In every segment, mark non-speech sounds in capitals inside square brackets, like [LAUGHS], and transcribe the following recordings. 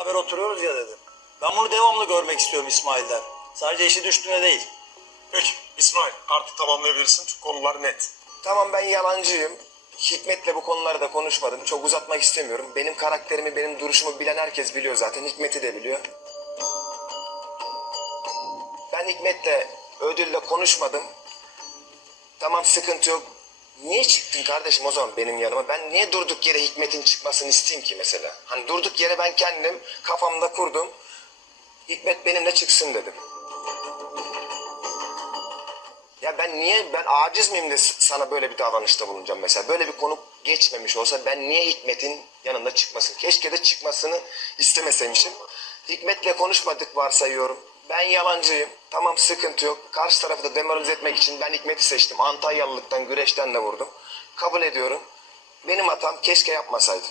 beraber oturuyoruz ya dedim. Ben bunu devamlı görmek istiyorum İsmail'den. Sadece işi düştüğüne değil. Peki İsmail artık tamamlayabilirsin çünkü konular net. Tamam ben yalancıyım. Hikmet'le bu konuları da konuşmadım. Çok uzatmak istemiyorum. Benim karakterimi, benim duruşumu bilen herkes biliyor zaten. Hikmet'i de biliyor. Ben Hikmet'le ödülle konuşmadım. Tamam sıkıntı yok. Niye çıktın kardeşim o zaman benim yanıma? Ben niye durduk yere Hikmet'in çıkmasını isteyeyim ki mesela? Hani durduk yere ben kendim kafamda kurdum. Hikmet benimle çıksın dedim. Ya ben niye ben aciz miyim de sana böyle bir davranışta bulunacağım mesela? Böyle bir konu geçmemiş olsa ben niye Hikmet'in yanında çıkmasın? Keşke de çıkmasını istemeseymişim. Hikmet'le konuşmadık varsayıyorum. Ben yalancıyım. Tamam sıkıntı yok. Karşı tarafı da demoralize etmek için ben Hikmet'i seçtim. Antalyalılıktan, güreşten de vurdum. Kabul ediyorum. Benim hatam keşke yapmasaydım.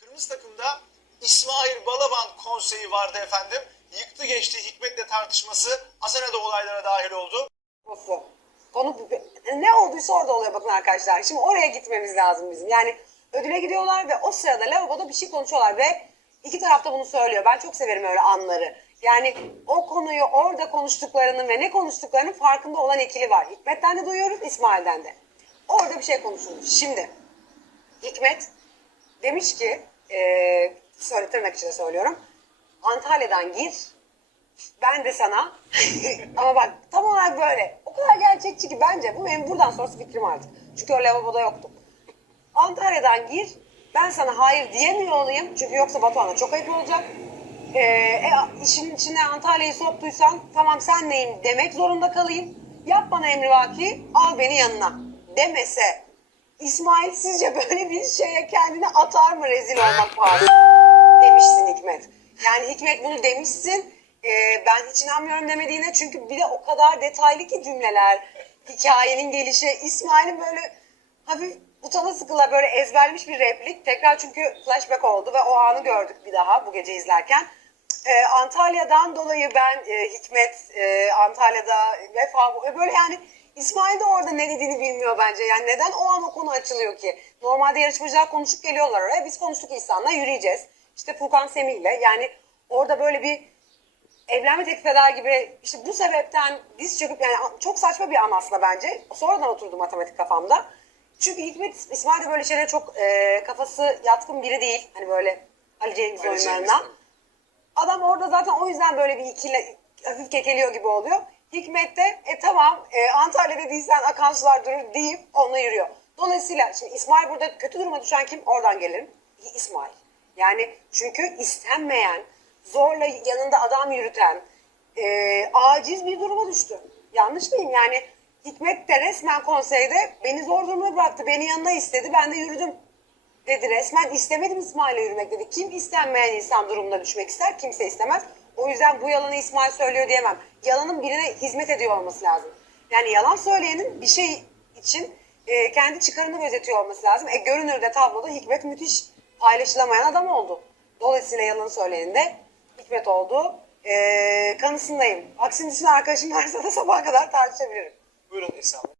Kırmızı takımda İsmail Balaban konseyi vardı efendim. Yıktı geçti Hikmet'le tartışması. Asena da olaylara dahil oldu. Konu Konu ne olduysa orada oluyor bakın arkadaşlar. Şimdi oraya gitmemiz lazım bizim. Yani ödüle gidiyorlar ve o sırada lavaboda bir şey konuşuyorlar ve iki taraf da bunu söylüyor. Ben çok severim öyle anları. Yani o konuyu orada konuştuklarının ve ne konuştuklarının farkında olan ikili var. Hikmet'ten de duyuyoruz, İsmail'den de. Orada bir şey konuşulmuş. Şimdi Hikmet demiş ki, e, söyle tırnak içinde söylüyorum. Antalya'dan gir, ben de sana [LAUGHS] ama bak tam olarak böyle. O kadar gerçekçi ki bence bu benim buradan sonrası fikrim artık. Çünkü o lavaboda yoktum. Antalya'dan gir. Ben sana hayır diyemiyor olayım. Çünkü yoksa Batuhan'a çok ayıp olacak. Ee, e, işin içine Antalya'yı soktuysan tamam sen neyim demek zorunda kalayım. Yap bana emrivaki al beni yanına demese İsmail sizce böyle bir şeye kendini atar mı rezil olmak pahasına? demişsin Hikmet. Yani Hikmet bunu demişsin. Ee, ben hiç inanmıyorum demediğine çünkü bir de o kadar detaylı ki cümleler. Hikayenin gelişi. İsmail'in böyle hafif utana sıkıla böyle ezberlemiş bir replik. Tekrar çünkü flashback oldu ve o anı gördük bir daha bu gece izlerken. Ee, Antalya'dan dolayı ben e, Hikmet e, Antalya'da vefa böyle yani İsmail de orada ne dediğini bilmiyor bence. Yani neden o an o konu açılıyor ki? Normalde yarışmacılar konuşup geliyorlar oraya. Biz konuştuk İhsan'la yürüyeceğiz. İşte Furkan Semih'le. Yani orada böyle bir evlenme teklif eder gibi işte bu sebepten diz çöküp yani çok saçma bir an aslında bence. Sonradan oturdu matematik kafamda. Çünkü Hikmet İsmail de böyle şeylere çok e, kafası yatkın biri değil. Hani böyle Ali Cengiz de. Adam orada zaten o yüzden böyle bir ikili hafif kekeliyor gibi oluyor. Hikmet de e tamam e, Antalya dediysen akan sular durur deyip onunla yürüyor. Dolayısıyla şimdi İsmail burada kötü duruma düşen kim? Oradan gelirim. İsmail. Yani çünkü istenmeyen, zorla yanında adam yürüten, e, aciz bir duruma düştü. Yanlış mıyım? Yani Hikmet de resmen konseyde beni zor durumda bıraktı. Beni yanına istedi. Ben de yürüdüm dedi resmen istemedim İsmail'le yürümek dedi. Kim istenmeyen insan durumuna düşmek ister? Kimse istemez. O yüzden bu yalanı İsmail söylüyor diyemem. Yalanın birine hizmet ediyor olması lazım. Yani yalan söyleyenin bir şey için e, kendi çıkarını gözetiyor olması lazım. E görünürde tabloda Hikmet müthiş paylaşılamayan adam oldu. Dolayısıyla yalan söyleyenin de Hikmet oldu. E, kanısındayım. Aksini düşünen arkadaşım varsa da sabaha kadar tartışabilirim. Buyurun Bey.